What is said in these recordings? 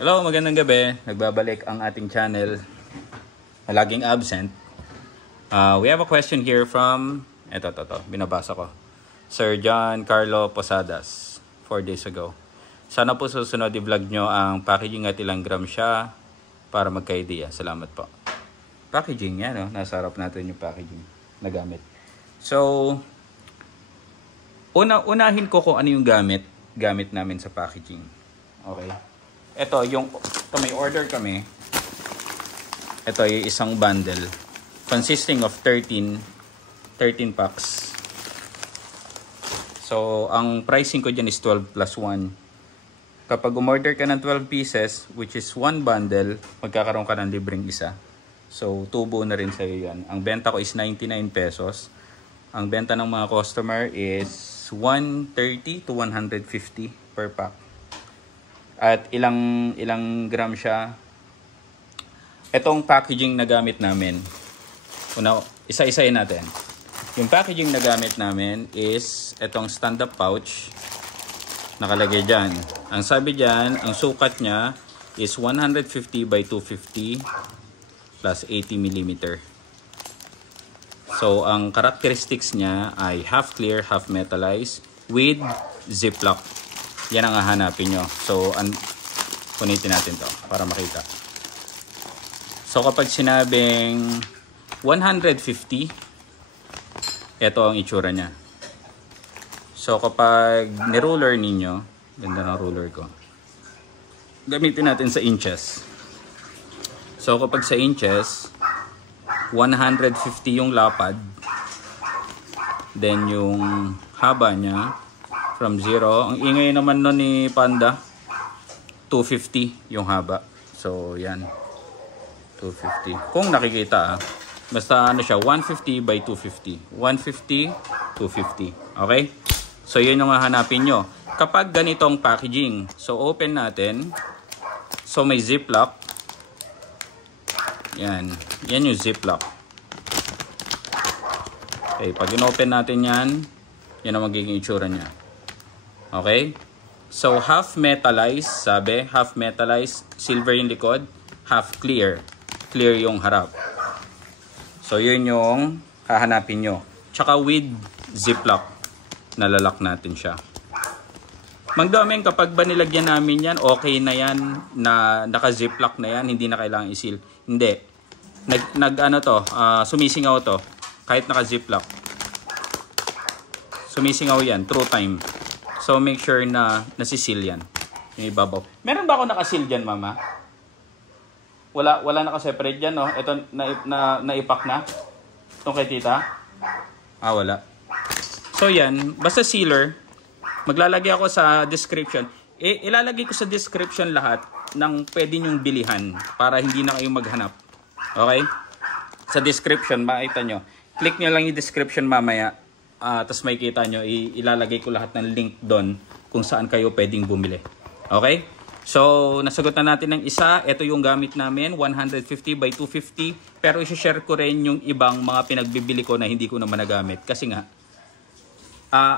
Hello, magandang gabi. Nagbabalik ang ating channel. Laging absent. We have a question here from, ito, binabasa ko. Sir John Carlo Posadas, 4 days ago. Sana po susunod i-vlog nyo ang packaging at ilang gram siya para magka-idea. Salamat po. Packaging, yan, no? Nasa harap natin yung packaging na gamit. So, unahin ko kung ano yung gamit namin sa packaging. Okay. Ito may order kami. Ito yung isang bundle consisting of 13 packs. So, ang pricing ko dyan is 12 plus 1. Kapag umorder ka ng 12 pieces, which is 1 bundle, magkakaroon ka ng libreng isa. So, tubo na rin sa'yo yan. Ang benta ko is 99 pesos. Ang benta ng mga customer is 130 to 150 per pack. At ilang gram siya. Itong packaging na gamit namin. Isa-isayin natin. Yung packaging na gamit namin is itong stand-up pouch. Nakalagay dyan. Ang sabi dyan, ang sukat niya is 150 by 250 plus 80 mm. So, ang characteristics niya ay half clear, half metallized with ziplock. Yan ang hahanapin nyo. So, punitin natin to para makita. So, kapag sinabing 150, ito ang itsura niya. So, kapag ni-ruler ninyo, ganda ng ruler ko. Gamitin natin sa inches. So, kapag sa inches, 150 yung lapad. Then, yung haba niya, from 0. Ang ingay naman nun ni Panda, 250 yung haba. So, yan. 250. Kung nakikita, basta ano siya, 150 by 250. 150, 250. Okay? So, yun yung hahanapin nyo. Kapag ganitong packaging, so open natin. So, may ziplock. Yan. Yan yung ziplock. Okay, pag in-open natin yan, yan ang magiging itsura niya. Okay? So, half metallized, sabi. Half metallized, silver yung likod. Half clear. Clear yung harap. So, yun yung hahanapin nyo. Tsaka with ziplock. Nalalak natin siya. Mang Domeng, kapag ba nilagyan namin yan, okay na yan, na naka-ziplock na yan, hindi na kailangan isil. Hindi. Sumisingaw to. Kahit naka-ziplock. Sumisingaw yan, true time. So, make sure na nasisil yan. Yung ibabaw. Meron ba ako nakasil dyan, mama? Wala nakaseparate dyan, no? Ito, naipak na? Itong kay tita? Wala. So, yan. Basta sealer. Maglalagay ako sa description. Ilalagay ko sa description lahat ng pwede nyong bilihan para hindi na kayo maghanap. Okay? Sa description, makita nyo. Click nyo lang yung description mamaya. Tapos makikita nyo, ilalagay ko lahat ng link doon kung saan kayo pwedeng bumili. Okay? So, nasagot na natin ng isa. Ito yung gamit namin, 150 by 250. Pero isi-share ko rin yung ibang mga pinagbibili ko na hindi ko naman nagamit. Kasi nga,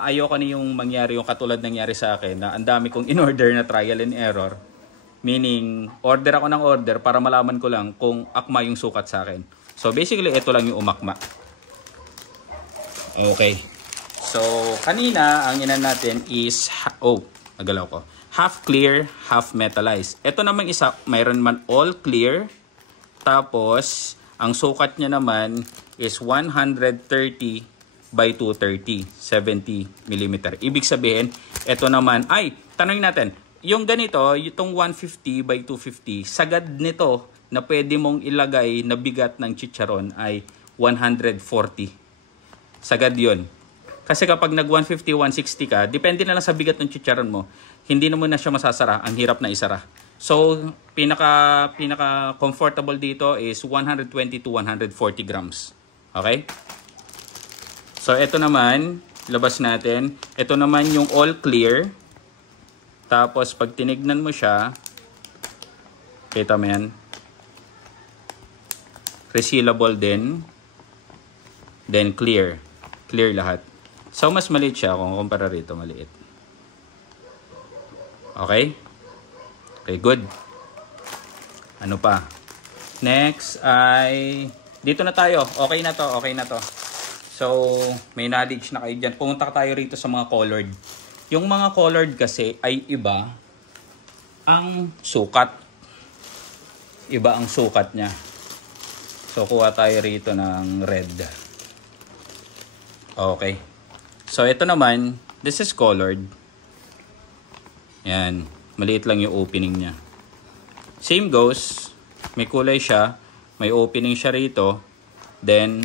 ayoko na yung mangyari yung katulad nangyari sa akin na ang dami kong in-order na trial and error. Meaning, order ako ng order para malaman ko lang kung akma yung sukat sa akin. So, basically, ito lang yung umakma. Okay. So, kanina, ang inan natin is, nagalaw ko. Half clear, half metallized. Ito namang isa, mayroon man all clear. Tapos, ang sukat niya naman is 130 by 230, 70 mm. Ibig sabihin, ito naman, tanongin natin, yung ganito, itong 150 by 250, sagad nito na pwede mong ilagay na bigat ng chicharon ay 140. Sagad yun. Kasi kapag nag 150, 160 ka, depende na lang sa bigat ng chicharon mo. Hindi naman na siya masasara. Ang hirap na isara. So, pinaka comfortable dito is 120 to 140 grams. Okay? So, ito naman, labas natin. Ito naman yung all clear. Tapos, pag tinignan mo siya, kita mo yan, resealable din. Then, clear. Clear lahat. So, mas maliit siya kung kumpara rito, maliit. Okay? Okay, good. Ano pa? Next ay dito na tayo. Okay na to, okay na to. So, may knowledge na kayo dyan. Pumunta tayo rito sa mga colored. Yung mga colored kasi ay iba ang sukat. Iba ang sukat niya. So, kuha tayo rito ng red. Okay. So, ito naman, this is colored. Yan. Maliit lang yung opening niya. Same goes. May kulay siya. May opening siya rito. Then,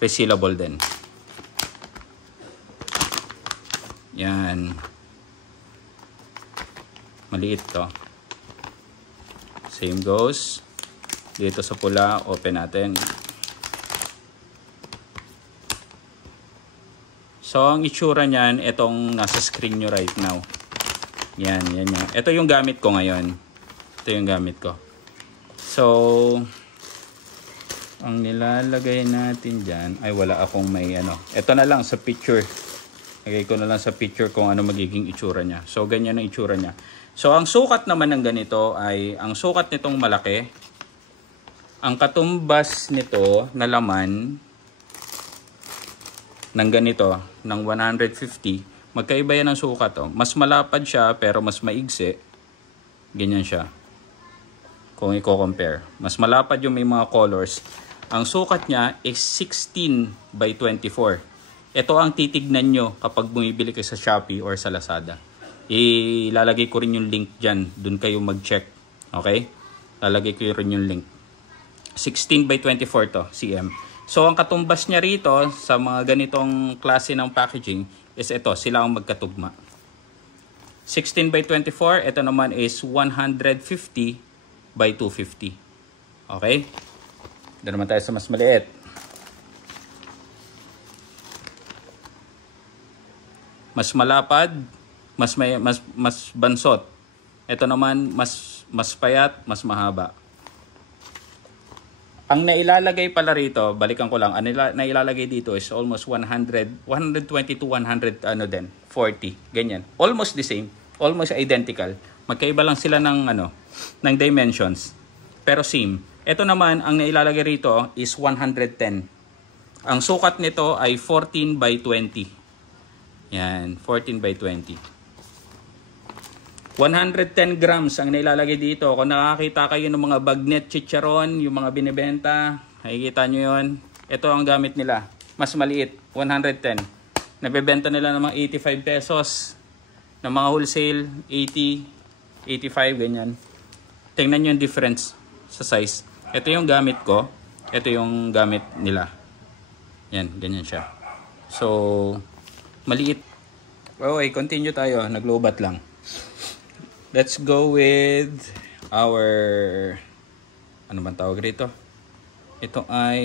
resealable din. Yan. Maliit to. Same goes. Dito sa pula, open natin. So, ang itsura niyan, itong nasa screen nyo right now. Yan, yan yan. Ito yung gamit ko ngayon. Ito yung gamit ko. So, ang nilalagay natin dyan, ay wala akong may ano. Ito na lang sa picture. Lagay ko na lang sa picture kung ano magiging itsura niya. So, ganyan ang itsura niya. So, ang sukat naman ng ganito ay, ang sukat nitong malaki, ang katumbas nito na laman ng ganito, ng 150, magkaiba yan ang sukat. Oh. Mas malapad siya, pero mas maigsi. Ganyan siya. Kung i-compare. Mas malapad yung may mga colors. Ang sukat niya is 16 by 24. Ito ang titignan nyo kapag bumibili kayo sa Shopee or sa Lazada. Ilalagay ko rin yung link dyan. Doon kayo mag-check. Okay? Lalagay ko rin yung link. 16 by 24 to, cm. So, ang katumbas niya rito sa mga ganitong klase ng packaging is ito. Sila ang magkatugma. 16 by 24. Ito naman is 150 by 250. Okay? Doon naman tayo sa mas maliit. Mas malapad, mas bansot. Ito naman mas payat, mas mahaba. Ang nailalagay pala rito, balikan ko lang, ang nailalagay dito is almost 120 to 100 40, ganyan. Almost the same, almost identical. Magkaiba lang sila ng ng dimensions. Pero same. Ito naman ang nailalagay rito is 110. Ang sukat nito ay 14 by 20. Yan, 14 by 20. 110 grams ang nailalagay dito. Kung nakakita kayo ng mga bagnet chicharon, yung mga binibenta, makikita nyo yun. Ito ang gamit nila. Mas maliit, 110. Nabebenta nila ng mga 85 pesos. Ng mga wholesale, 80, 85, ganyan. Tingnan nyo yung difference sa size. Ito yung gamit ko. Ito yung gamit nila. Yan, ganyan siya. So, maliit. Okay, continue tayo. Naglobat lang. Let's go with our, ano bang tawag rito? Ito ay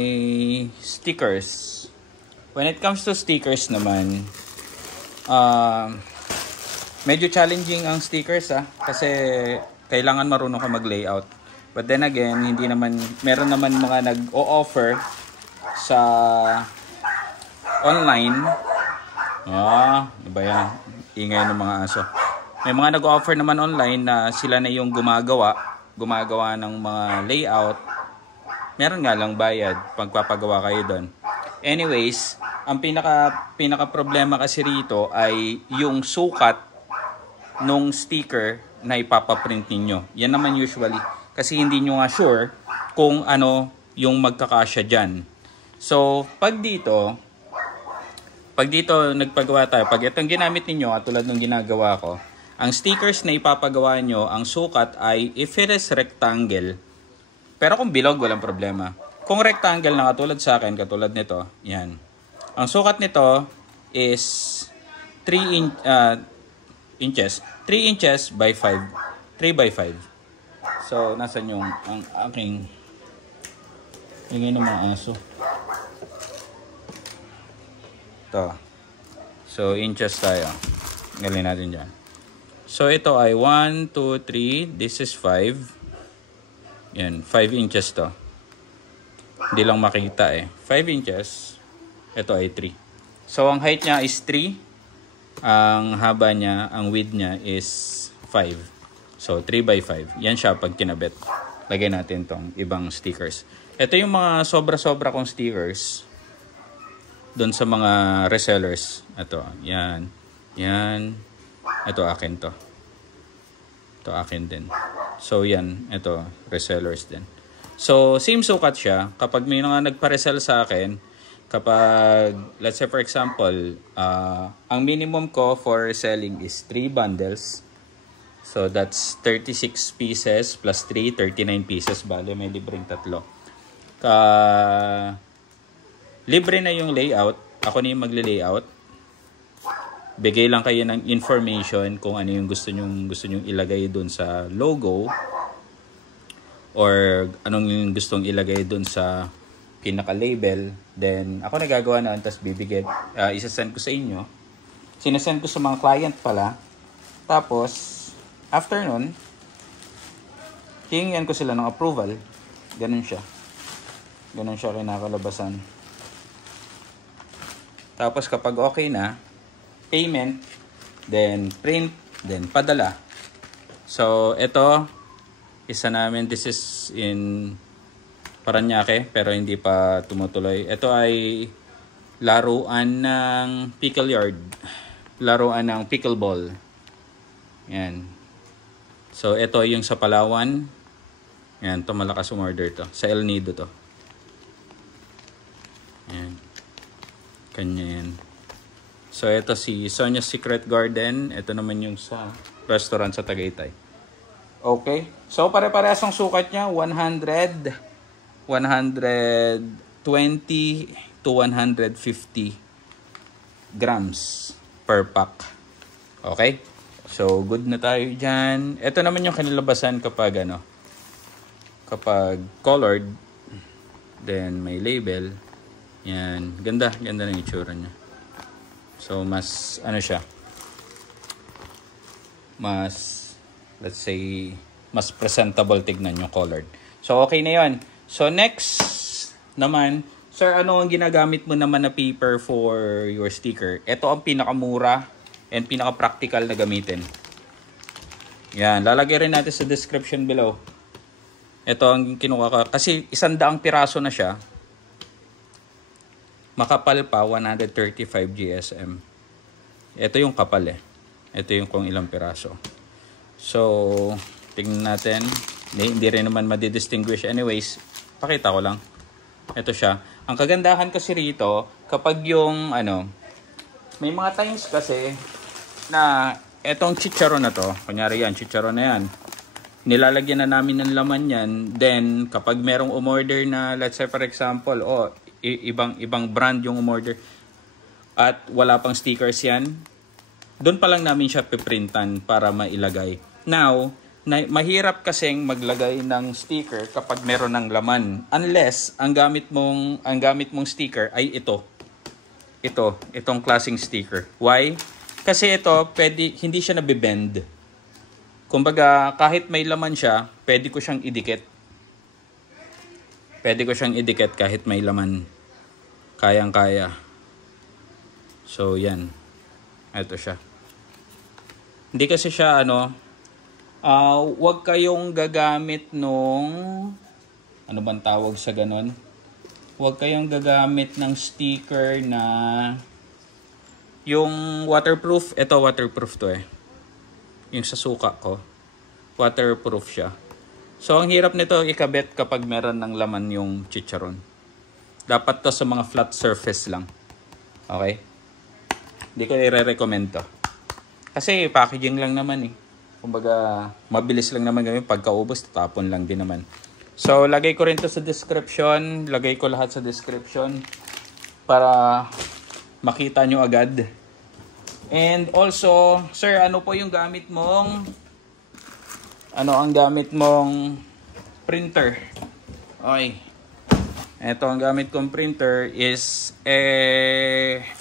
stickers. When it comes to stickers naman, medyo challenging ang stickers kasi kailangan marunong ka mag-layout. But then again, hindi naman, meron naman mga nag-o-offer sa online. Diba yan? Ingay ng mga aso. May mga nag-offer naman online na sila na yung gumagawa ng mga layout. Meron nga lang bayad pagpapagawa kayo doon. Anyways, ang pinaka problema kasi rito ay yung sukat nung sticker na ipapaprint ninyo. Yan naman usually. Kasi hindi nyo nga sure kung ano yung magkakasya dyan. So, pag dito nagpagawa tayo, pag itong ginamit ninyo, tulad ng ginagawa ko, ang stickers na ipapagawa nyo, ang sukat ay if it is rectangle. Pero kung bilog, walang problema. Kung rectangle na katulad sa akin, katulad nito, yan. Ang sukat nito is 3 inches. 3 inches by 5. 3 by 5. So, nasan yung ang aking ingay ng mga aso. Ito. So, inches tayo. Galing natin dyan. So, ito ay 1, 2, 3. This is 5. Yan. 5 inches to. Hindi lang makita 5 inches. Ito ay 3. So, ang height niya is 3. Ang haba niya, ang width niya is 5. So, 3x5. Yan siya pag kinabit. Lagay natin tong ibang stickers. Ito yung mga sobra-sobra kong stickers doon sa mga resellers. Ito, yan. Yan. Ito akin to. Ito akin din. So, yan. Ito, resellers din. So, same sukat siya. Kapag may mga nagpa-resell sa akin, kapag, let's say for example, ang minimum ko for reselling is 3 bundles. So, that's 36 pieces plus 3, 39 pieces. Bale, may libreng 3. Libre na yung layout. Ako na yung magli-layout. Bigay lang kayo ng information kung ano yung gusto nyong ilagay dun sa logo. Or anong yung gustong ilagay dun sa pinaka-label. Then, ako nagagawa na, tapos bibigay, isasend ko sa inyo. Sinasend ko sa mga client pala. Tapos, after nun, hihingian ko sila ng approval. Ganun siya. Ganun siya kinakalabasan. Tapos kapag okay na, payment, then print, then padala. So, ito, isa namin, this is in Paranaque, pero hindi pa tumutuloy. Ito ay laruan ng pickle yard. Laruan ng pickleball. Yan. So, ito yung sa Palawan. Yan, ito malakas umorder to. Sa El Nido to. Yan. Kanya yan. So, ito si Sonia's Secret Garden. Ito naman yung sa restaurant sa Tagaytay. Okay. So, pare-parehas ang sukat niya. 100, 120 to 150 grams per pack. Okay? So, good na tayo dyan. Ito naman yung kinalabasan kapag kapag colored, then may label. Yan. Ganda. Ganda na yung itsura niya. So, mas, siya. Mas, let's say, mas presentable tignan yung colored. So, okay na yun. So, next naman, sir, ano ang ginagamit mo naman na paper for your sticker? Ito ang pinakamura and pinaka-practical na gamitin. Yan, lalagay rin natin sa description below. Ito ang kinuha ka. Kasi 100 piraso na siya. Makapal pa, 135 GSM. Ito yung kapal eh. Ito yung kung ilang piraso. So, tingnan natin. Hindi rin naman madidistinguish. Anyways, pakita ko lang. Ito siya. Ang kagandahan kasi rito, kapag yung may mga times kasi na etong chicharon na to, kunyari yan, chicharon na yan, nilalagyan na namin ng laman yan, then kapag merong umorder na, let's say for example, ibang brand yung umorder at wala pang stickers yan, doon pa lang namin siya piprintan para mailagay. Now, mahirap kasing maglagay ng sticker kapag meron ng laman unless ang gamit mong sticker ay itong klaseng sticker. Why? Kasi ito, hindi siya nabibend. Kumbaga, kahit may laman siya, pwede ko siyang idikit. Pwede ko siyang idikit kahit may laman. Kayang-kaya. So, yan. Ito siya. Hindi kasi siya, wag kayong gagamit nung, ano bang tawag sa ganon? Wag kayong gagamit ng sticker na yung waterproof. Ito waterproof to eh. Yung sa suka ko. Waterproof siya. So, ang hirap nito ikabit kapag meron ng laman yung chicharon. Dapat to sa mga flat surface lang. Okay? Hindi ko i-recommend to. Kasi packaging lang naman eh. Kumbaga, mabilis lang naman gawin. Pagkaubos, tatapon lang din naman. So, lagay ko rin to sa description. Lagay ko lahat sa description para makita nyo agad. And also, sir, ano po yung gamit mong printer? Okay. Ito ang gamit kong printer is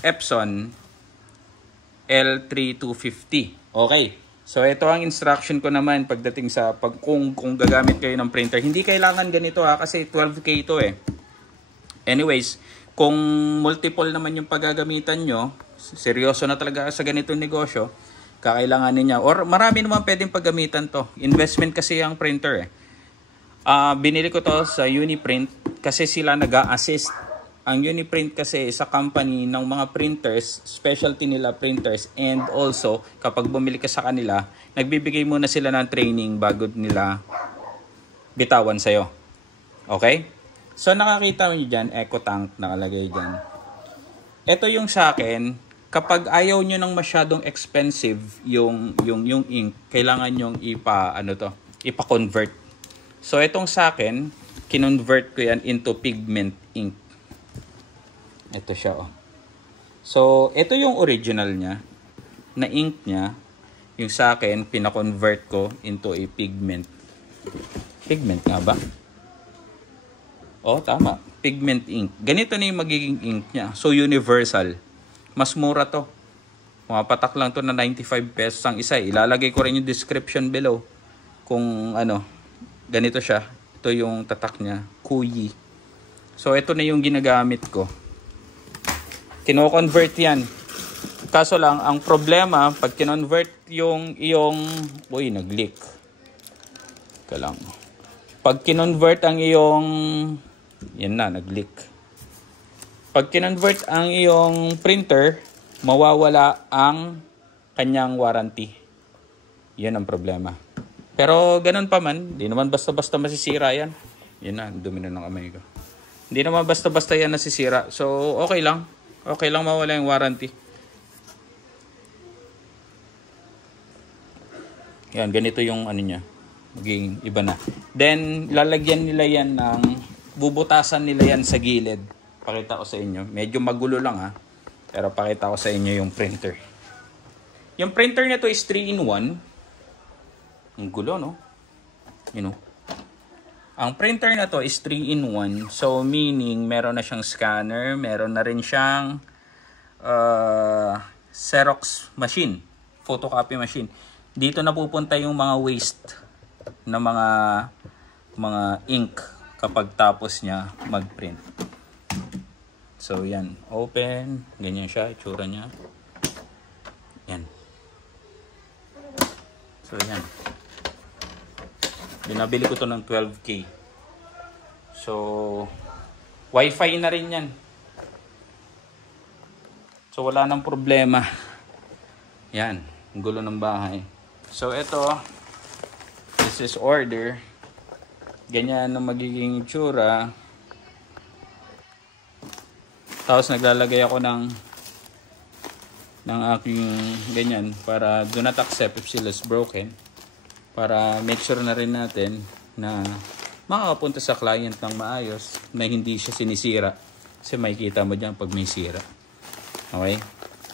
Epson L3250. Okay. So, ito ang instruction ko naman pagdating sa kung gagamit kayo ng printer. Hindi kailangan ganito kasi 12K ito eh. Anyways, kung multiple naman yung paggagamitan nyo, seryoso na talaga sa ganitong negosyo, kakailanganin niya. Or marami naman pwedeng paggamitan to. Investment kasi ang printer eh. Binili ko to sa Uniprint kasi sila nag-a-assist. Ang Uniprint kasi sa company ng mga printers, specialty nila printers, and also kapag bumili ka sa kanila, nagbibigay muna sila ng training bago nila bitawan sa'yo. Okay? So nakakita mo dyan, EcoTank nakalagay dyan. Ito yung sa akin, kapag ayaw nyo ng masyadong expensive yung ink, kailangan nyo ipa-convert. So itong sa akin, kinonvert ko yan into pigment ink. Ito siya oh. So ito yung original niya, na ink niya. Yung sa akin, pina-convert ko into a pigment. Pigment nga ba? Oh, tama. Pigment ink. Ganito na yung magiging ink niya. So, universal. Mas mura to. Mapatak lang to na 95 pesos ang isa. Ilalagay ko rin yung description below. Kung ano, ganito siya. Ito yung tatak niya. Kuyi. So, ito na yung ginagamit ko. Kino-convert yan. Kaso lang, ang problema, pag kinonvert yung iyong... Uy, nag-leak. Ika lang. Pag kinonvert ang iyong... Yan na, nag-leak. Pag kinonvert ang iyong printer, mawawala ang kanyang warranty. Yan ang problema. Pero ganun pa man, di naman basta-basta masisira yan. Yan na, dumi na ng kamay ko. Hindi naman basta-basta yan nasisira. So, okay lang. Okay lang mawala yung warranty. Yan, ganito yung ano niya. Maging iba na. Then, lalagyan nila yan ng... Bubutasan nila yan sa gilid. Pakita ko sa inyo. Medyo magulo lang ha. Pero pakita ko sa inyo yung printer. Yung printer nito is 3-in-1. Ang gulo, no? You know. Ang printer na to is 3-in-1. So, meaning, meron na siyang scanner. Meron na rin siyang Xerox machine. Photocopy machine. Dito na pupunta yung mga waste na mga ink kapag tapos niya mag-print. So, yan. Open. Ganyan siya. Itsura niya. Yan. So, yan. Binabili ko to ng 12K. So, Wi-Fi na rin yan. So, wala nang problema. Yan. Ang gulo ng bahay. So, ito. This is order. Ganyan ang magiging itsura. Tapos naglalagay ako ng aking ganyan para do not accept if seal is broken. Para make sure na rin natin na makakapunta sa client ng maayos na hindi siya sinisira. Kasi makikita mo dyan pag may sira. Okay?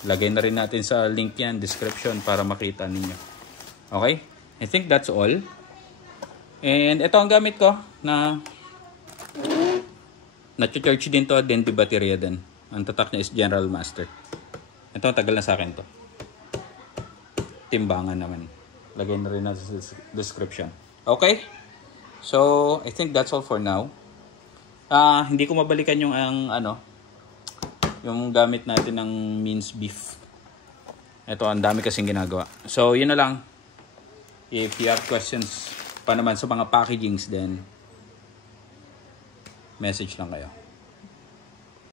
Lagay na rin natin sa link yan, description para makita ninyo. Okay? I think that's all. And ito ang gamit ko na na-charge din to, din di baterya din. Ang tatak niya is General Master. Ito, tagal na sa akin to. Timbangan naman. Lagay na rin na sa description. Okay? So, I think that's all for now. Hindi ko mabalikan yung yung gamit natin ng minced beef. Ito, ang dami kasing ginagawa. So, yun na lang. If you have questions pa naman sa mga packagings, then message lang kayo.